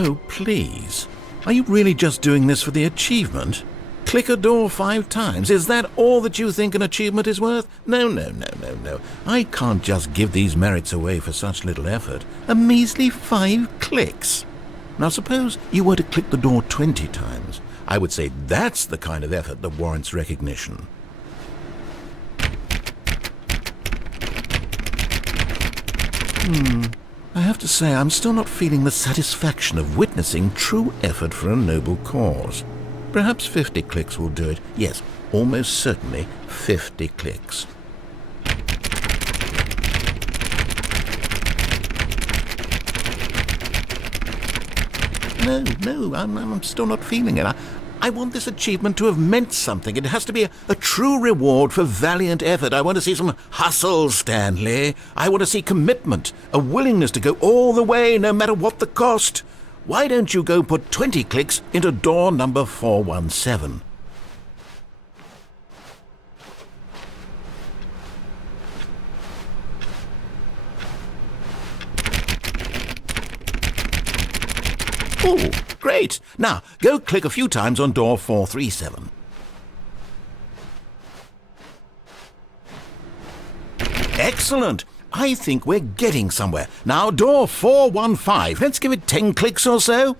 Oh, please. Are you really just doing this for the achievement? Click a door 5 times. Is that all that you think an achievement is worth? No. I can't just give these merits away for such little effort. A measly 5 clicks. Now suppose you were to click the door 20 times. I would say that's the kind of effort that warrants recognition. I have to say I'm still not feeling the satisfaction of witnessing true effort for a noble cause. Perhaps 50 clicks will do it. Yes, almost certainly 50 clicks. No, I'm still not feeling it. I want this achievement to have meant something. It has to be a true reward for valiant effort. I want to see some hustle, Stanley. I want to see commitment, a willingness to go all the way, no matter what the cost. Why don't you go put 20 clicks into door number 417? Oh, great. Now, go click a few times on door 437. Excellent. I think we're getting somewhere. Now, door 415. Let's give it 10 clicks or so.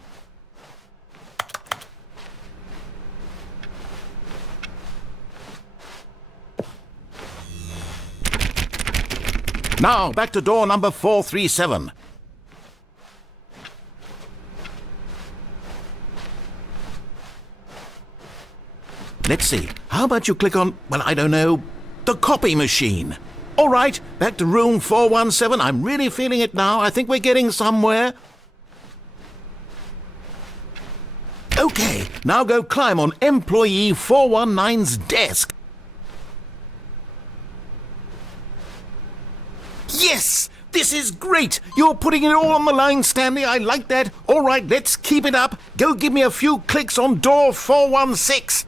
Now, back to door number 437. Let's see. How about you click on, well, I don't know, the copy machine? All right, back to room 417. I'm really feeling it now. I think we're getting somewhere. Okay, now go climb on employee 419's desk. Yes! This is great! You're putting it all on the line, Stanley. I like that. All right, let's keep it up. Go give me a few clicks on door 416.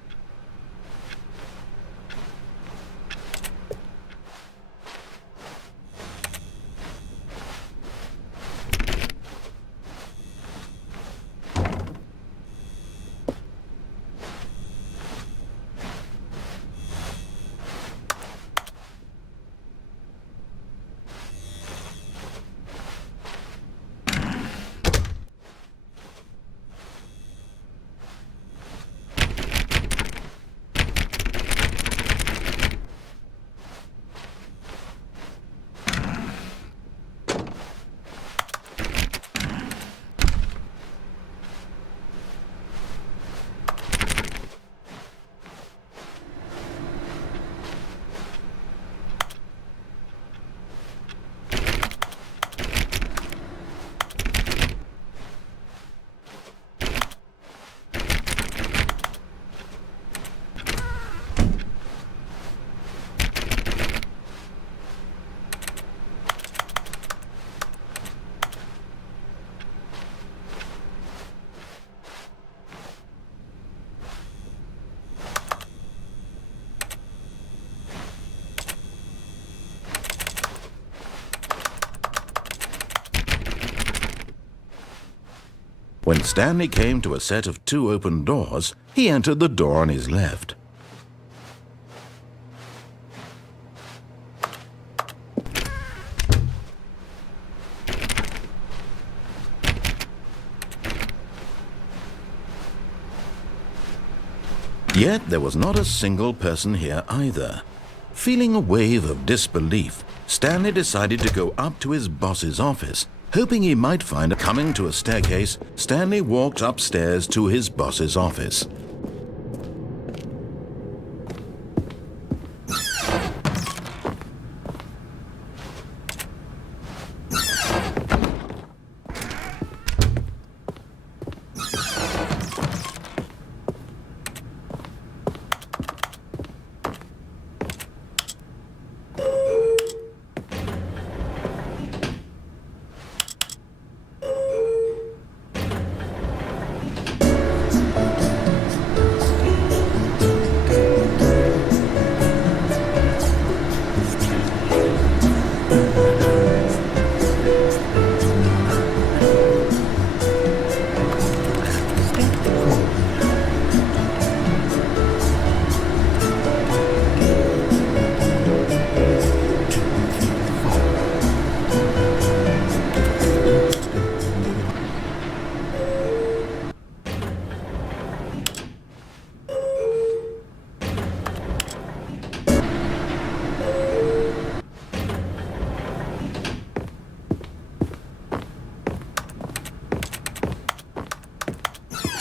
When Stanley came to a set of 2 open doors, he entered the door on his left. Yet there was not a single person here either. Feeling a wave of disbelief, Stanley decided to go up to his boss's office. Hoping he might find coming to a staircase, Stanley walked upstairs to his boss's office.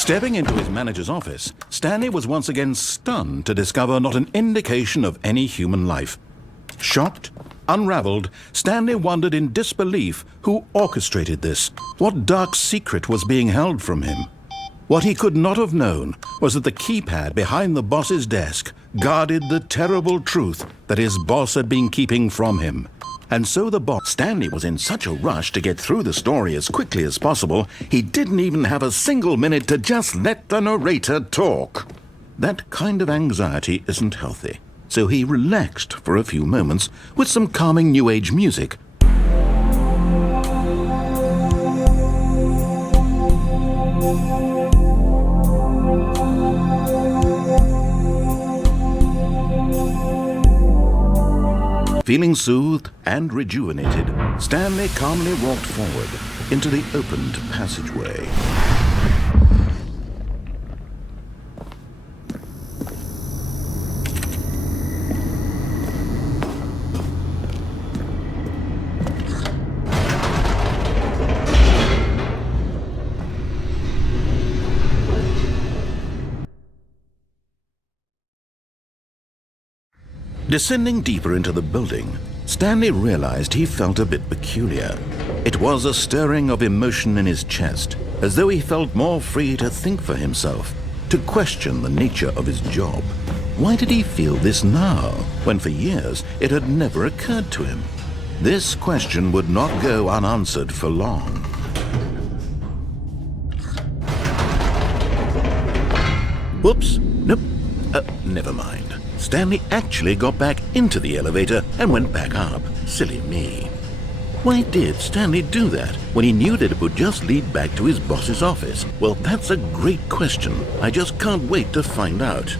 Stepping into his manager's office, Stanley was once again stunned to discover not an indication of any human life. Shocked, unraveled, Stanley wondered in disbelief who orchestrated this, what dark secret was being held from him. What he could not have known was that the keypad behind the boss's desk guarded the terrible truth that his boss had been keeping from him. And so the boss, Stanley, was in such a rush to get through the story as quickly as possible, he didn't even have a single minute to just let the narrator talk. That kind of anxiety isn't healthy, so he relaxed for a few moments with some calming New Age music. Feeling soothed and rejuvenated, Stanley calmly walked forward into the opened passageway. Descending deeper into the building, Stanley realized he felt a bit peculiar. It was a stirring of emotion in his chest, as though he felt more free to think for himself, to question the nature of his job. Why did he feel this now, when for years it had never occurred to him? This question would not go unanswered for long. Whoops, nope, never mind. Stanley actually got back into the elevator and went back up. Silly me. Why did Stanley do that when he knew that it would just lead back to his boss's office? Well, that's a great question. I just can't wait to find out.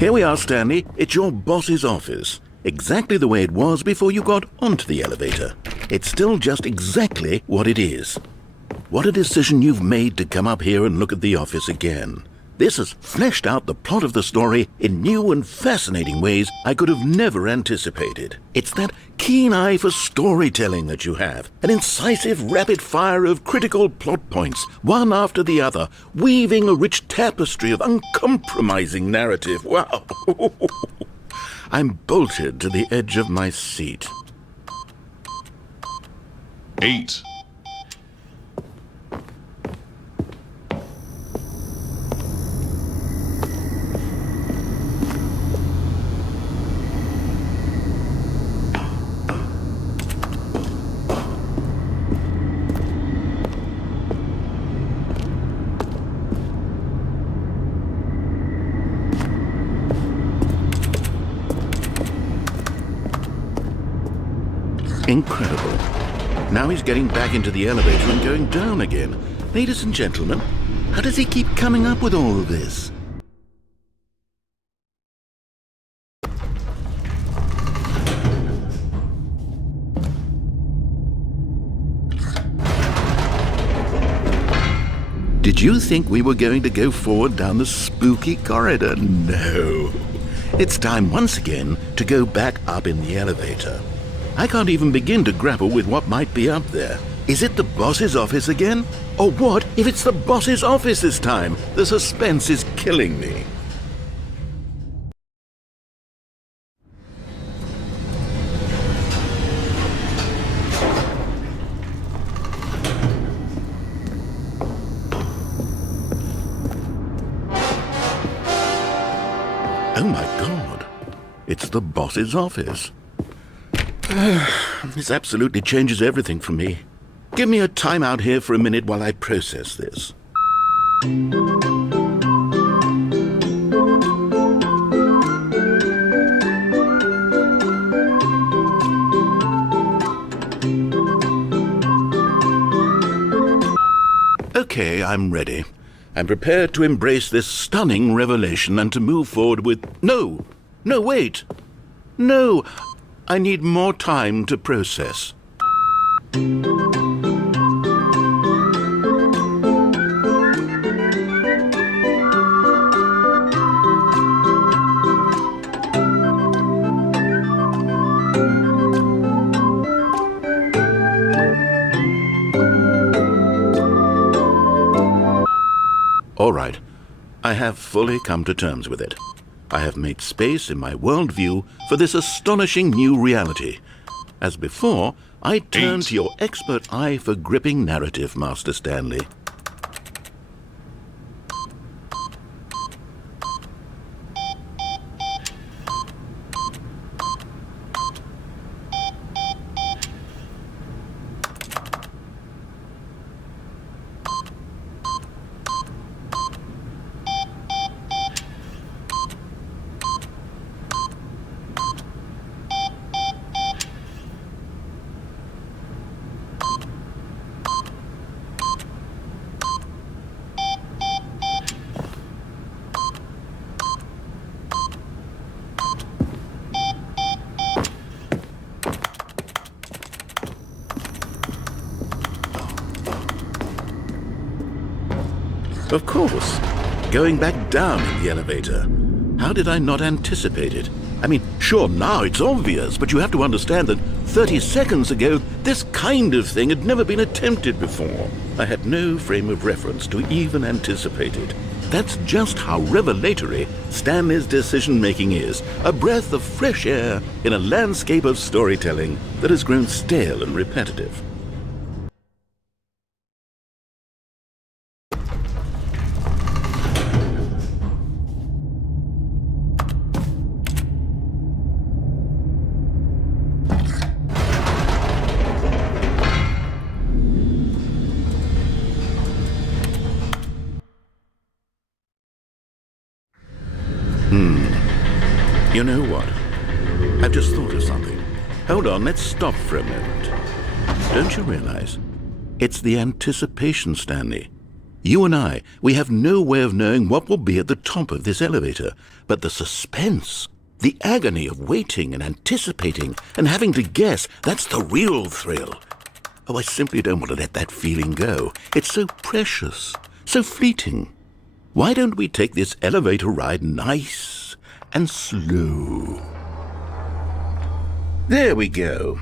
Here we are, Stanley. It's your boss's office. Exactly the way it was before you got onto the elevator. It's still just exactly what it is. What a decision you've made to come up here and look at the office again. This has fleshed out the plot of the story in new and fascinating ways I could have never anticipated. It's that keen eye for storytelling that you have, an incisive rapid fire of critical plot points, one after the other, weaving a rich tapestry of uncompromising narrative. Wow! I'm bolted to the edge of my seat. 8. Incredible. Now he's getting back into the elevator and going down again. Ladies and gentlemen, how does he keep coming up with all of this? Did you think we were going to go forward down the spooky corridor? No. It's time once again to go back up in the elevator. I can't even begin to grapple with what might be up there. Is it the boss's office again? Or what if it's the boss's office this time? The suspense is killing me. Oh my God, it's the boss's office. This absolutely changes everything for me. Give me a time out here for a minute while I process this. Okay, I'm ready. I'm prepared to embrace this stunning revelation and to move forward with... No! No, wait! No! I need more time to process. All right. I have fully come to terms with it. I have made space in my worldview for this astonishing new reality. As before, I turn to your expert eye for gripping narrative, Master Stanley. Of course. Going back down in the elevator. How did I not anticipate it? I mean, sure, now it's obvious, but you have to understand that 30 seconds ago, this kind of thing had never been attempted before. I had no frame of reference to even anticipate it. That's just how revelatory Stanley's decision-making is. A breath of fresh air in a landscape of storytelling that has grown stale and repetitive. You know what? I've just thought of something. Hold on, let's stop for a moment. Don't you realize? It's the anticipation, Stanley. You and I, we have no way of knowing what will be at the top of this elevator. But the suspense, the agony of waiting and anticipating and having to guess, that's the real thrill. Oh, I simply don't want to let that feeling go. It's so precious, so fleeting. Why don't we take this elevator ride nice and slow? There we go.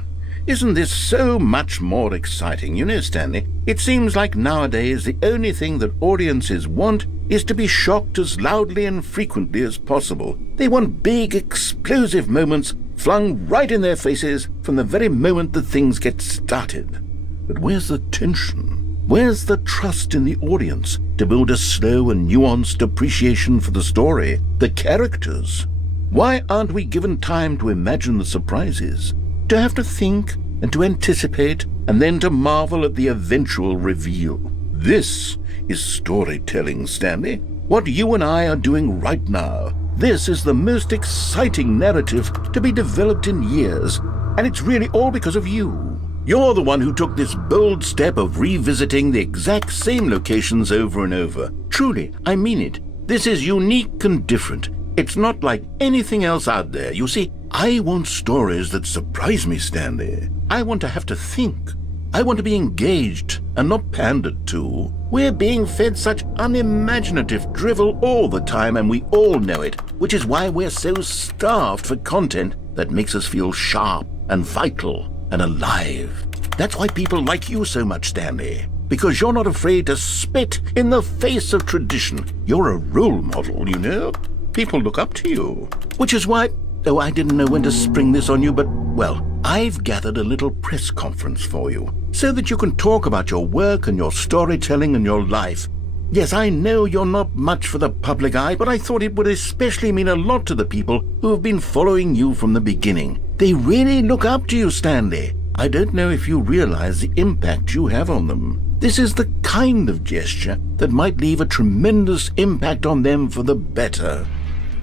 Isn't this so much more exciting? You know, Stanley, it seems like nowadays the only thing that audiences want is to be shocked as loudly and frequently as possible. They want big, explosive moments flung right in their faces from the very moment that things get started. But where's the tension? Where's the trust in the audience to build a slow and nuanced appreciation for the story, the characters? Why aren't we given time to imagine the surprises, to have to think and to anticipate and then to marvel at the eventual reveal? This is storytelling, Stanley. What you and I are doing right now. This is the most exciting narrative to be developed in years, and it's really all because of you. You're the one who took this bold step of revisiting the exact same locations over and over. Truly, I mean it. This is unique and different. It's not like anything else out there. You see, I want stories that surprise me, Stanley. I want to have to think. I want to be engaged and not pandered to. We're being fed such unimaginative drivel all the time, and we all know it, which is why we're so starved for content that makes us feel sharp and vital and alive. That's why people like you so much, Stanley. Because you're not afraid to spit in the face of tradition. You're a role model, you know? People look up to you. Which is why, oh, I didn't know when to spring this on you, but, well, I've gathered a little press conference for you, so that you can talk about your work and your storytelling and your life. Yes, I know you're not much for the public eye, but I thought it would especially mean a lot to the people who have been following you from the beginning. They really look up to you, Stanley. I don't know if you realize the impact you have on them. This is the kind of gesture that might leave a tremendous impact on them for the better.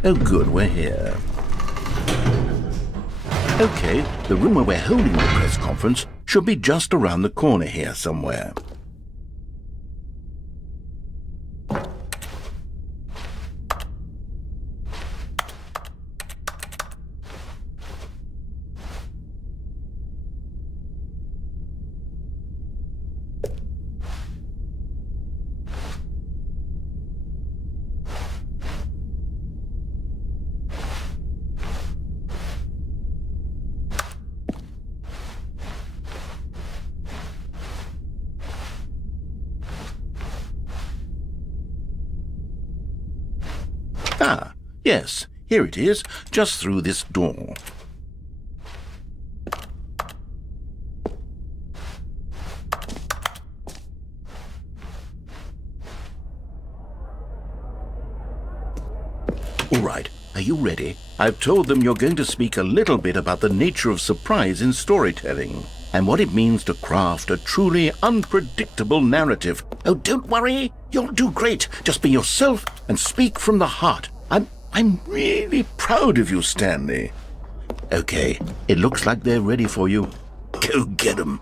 Oh good, we're here. Okay, the room where we're holding the press conference should be just around the corner here somewhere. Ah, yes, here it is, just through this door. All right, are you ready? I've told them you're going to speak a little bit about the nature of surprise in storytelling and what it means to craft a truly unpredictable narrative. Oh, don't worry, you'll do great. Just be yourself and speak from the heart. I'm really proud of you, Stanley. Okay, it looks like they're ready for you. Go get them.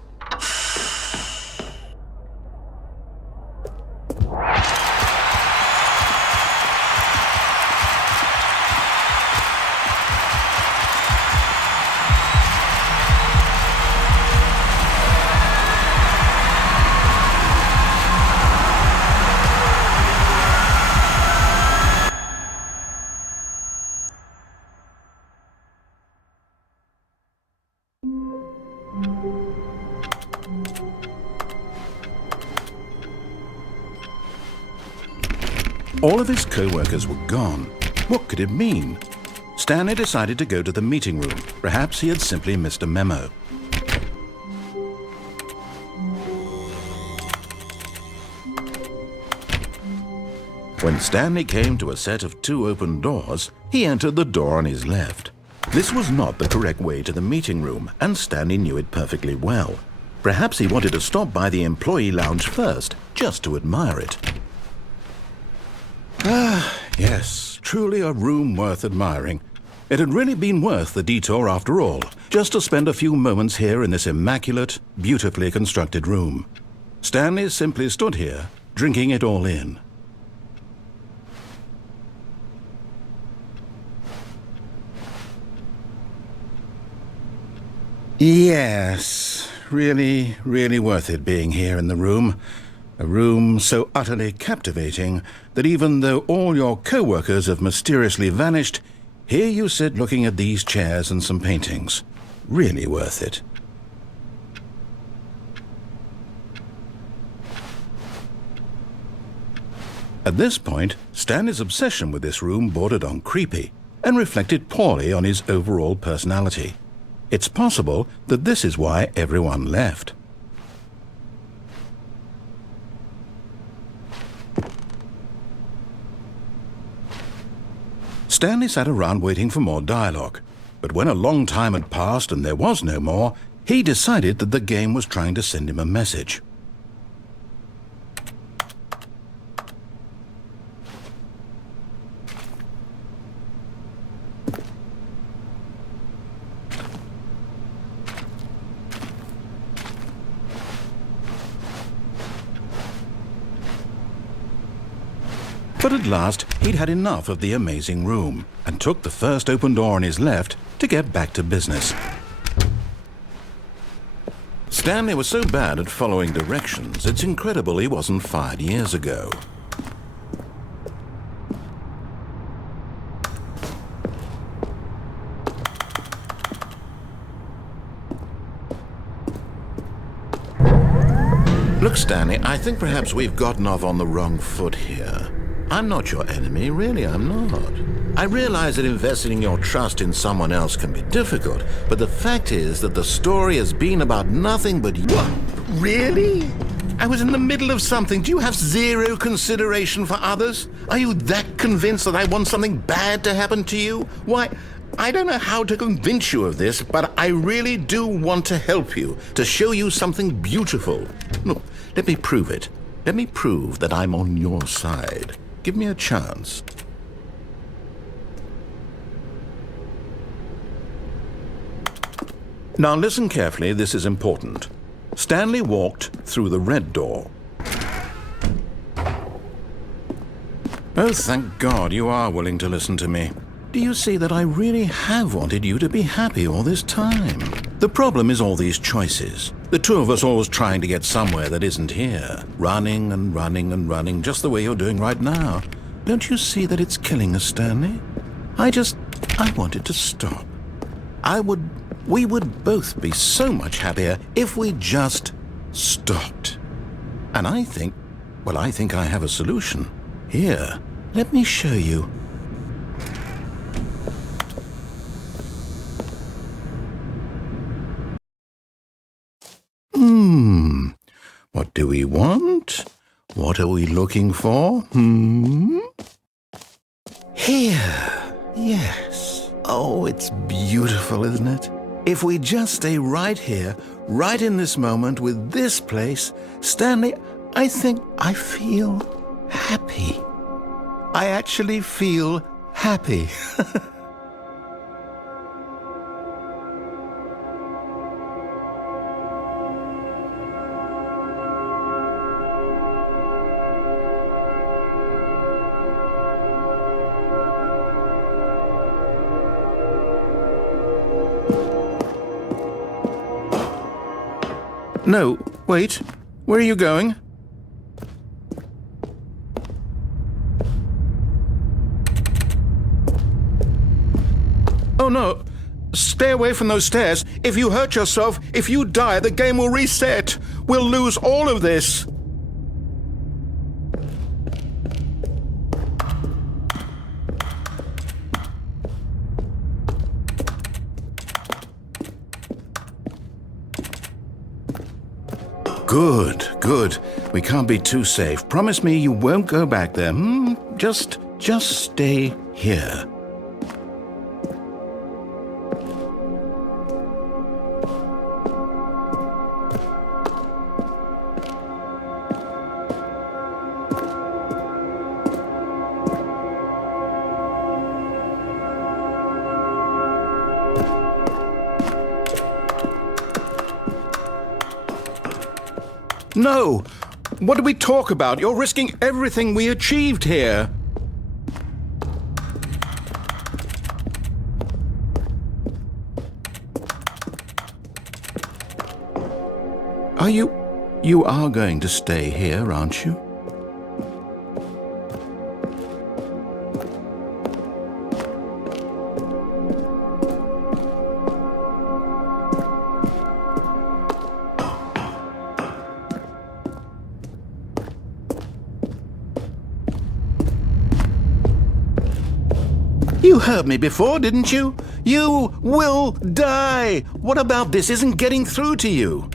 All of his co-workers were gone. What could it mean? Stanley decided to go to the meeting room. Perhaps he had simply missed a memo. When Stanley came to a set of 2 open doors, he entered the door on his left. This was not the correct way to the meeting room, and Stanley knew it perfectly well. Perhaps he wanted to stop by the employee lounge first, just to admire it. Ah, yes, truly a room worth admiring. It had really been worth the detour after all, just to spend a few moments here in this immaculate, beautifully constructed room. Stanley simply stood here, drinking it all in. Yes, really, really worth it being here in the room. A room so utterly captivating that even though all your co-workers have mysteriously vanished, here you sit looking at these chairs and some paintings. Really worth it. At this point, Stanley's obsession with this room bordered on creepy and reflected poorly on his overall personality. It's possible that this is why everyone left. Stanley sat around waiting for more dialogue, but when a long time had passed and there was no more, he decided that the game was trying to send him a message. But at last, he'd had enough of the amazing room and took the first open door on his left to get back to business. Stanley was so bad at following directions, it's incredible he wasn't fired years ago. Look, Stanley, I think perhaps we've gotten off on the wrong foot here. I'm not your enemy, really, I'm not. I realize that investing your trust in someone else can be difficult, but the fact is that the story has been about nothing but you. What? Really? I was in the middle of something. Do you have zero consideration for others? Are you that convinced that I want something bad to happen to you? Why, I don't know how to convince you of this, but I really do want to help you, to show you something beautiful. Look, let me prove it. Let me prove that I'm on your side. Give me a chance. Now listen carefully, this is important. Stanley walked through the red door. Oh, thank God you are willing to listen to me. Do you see that I really have wanted you to be happy all this time? The problem is all these choices. The two of us always trying to get somewhere that isn't here. Running and running and running, just the way you're doing right now. Don't you see that it's killing us, Stanley? I wanted to stop. We would both be so much happier if we just stopped. And I think I have a solution. Here, let me show you. do we want? What are we looking for? Here. Yes. Oh, it's beautiful, isn't it? If we just stay right here, right in this moment with this place, Stanley, I think I feel happy. I actually feel happy. No, wait. Where are you going? Oh no! Stay away from those stairs. If you hurt yourself, if you die, the game will reset. We'll lose all of this. Good, good. We can't be too safe. Promise me you won't go back there. Just stay here. No! What did we talk about? You're risking everything we achieved here. You are going to stay here, aren't you? You heard me before, didn't you? You will die! What about this isn't getting through to you?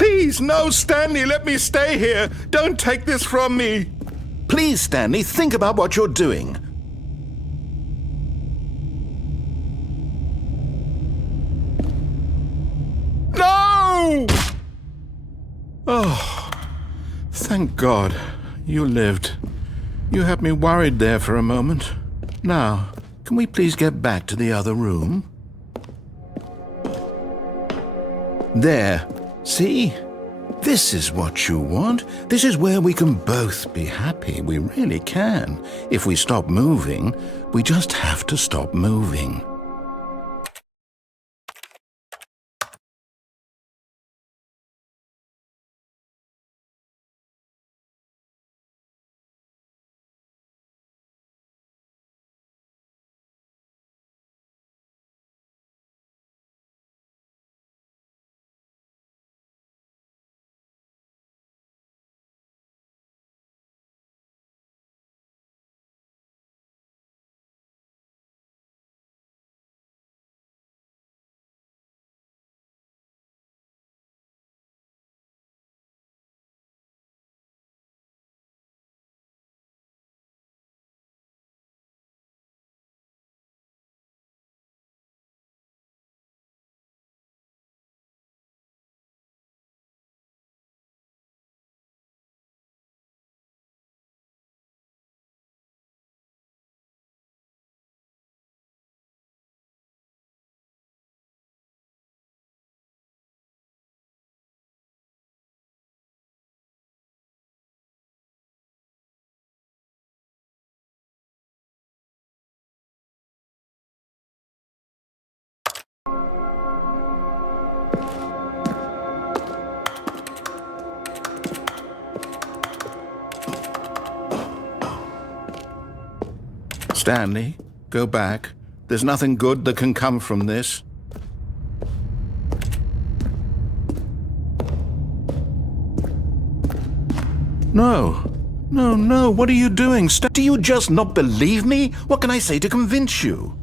Please, no, Stanley, let me stay here. Don't take this from me. Please, Stanley, think about what you're doing. No! Oh, thank God. You lived. You had me worried there for a moment. Now, can we please get back to the other room? There. See? This is what you want. This is where we can both be happy. We really can. If we stop moving, we just have to stop moving. Stanley, go back. There's nothing good that can come from this. No. No, no, what are you doing? Do you just not believe me? What can I say to convince you?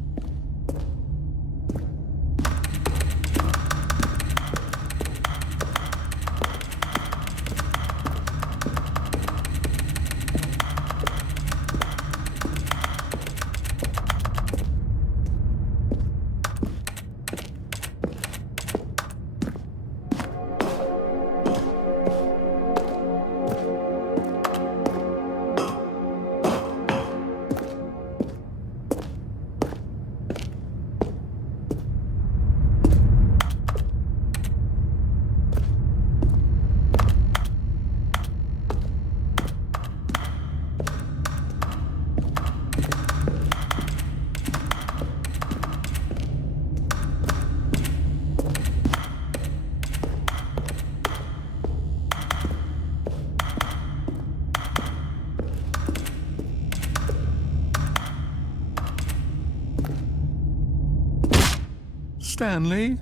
Stanley,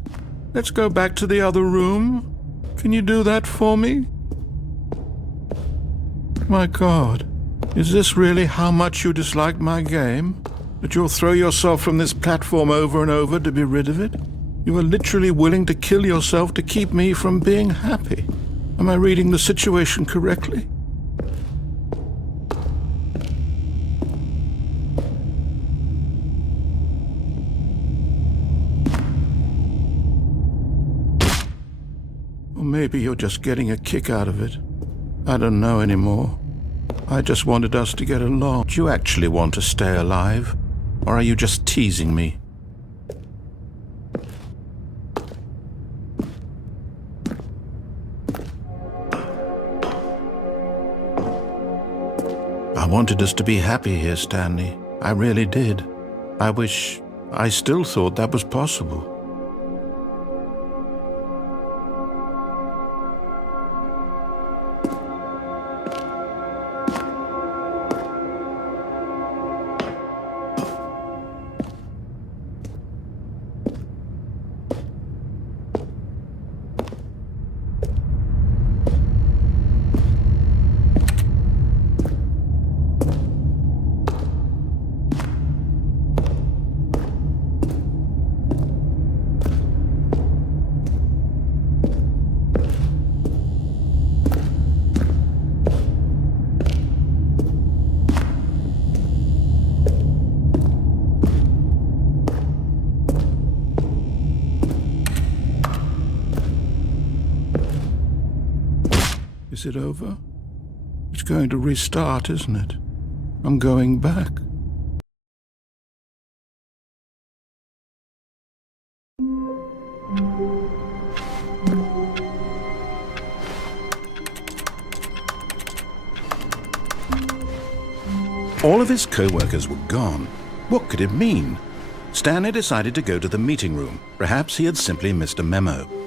let's go back to the other room. Can you do that for me? My God, is this really how much you dislike my game? That you'll throw yourself from this platform over and over to be rid of it? You are literally willing to kill yourself to keep me from being happy. Am I reading the situation correctly? Maybe you're just getting a kick out of it. I don't know anymore. I just wanted us to get along. Do you actually want to stay alive? Or are you just teasing me? I wanted us to be happy here, Stanley. I really did. I still thought that was possible. Is it over? It's going to restart, isn't it? I'm going back. All of his co-workers were gone. What could it mean? Stanley decided to go to the meeting room. Perhaps he had simply missed a memo.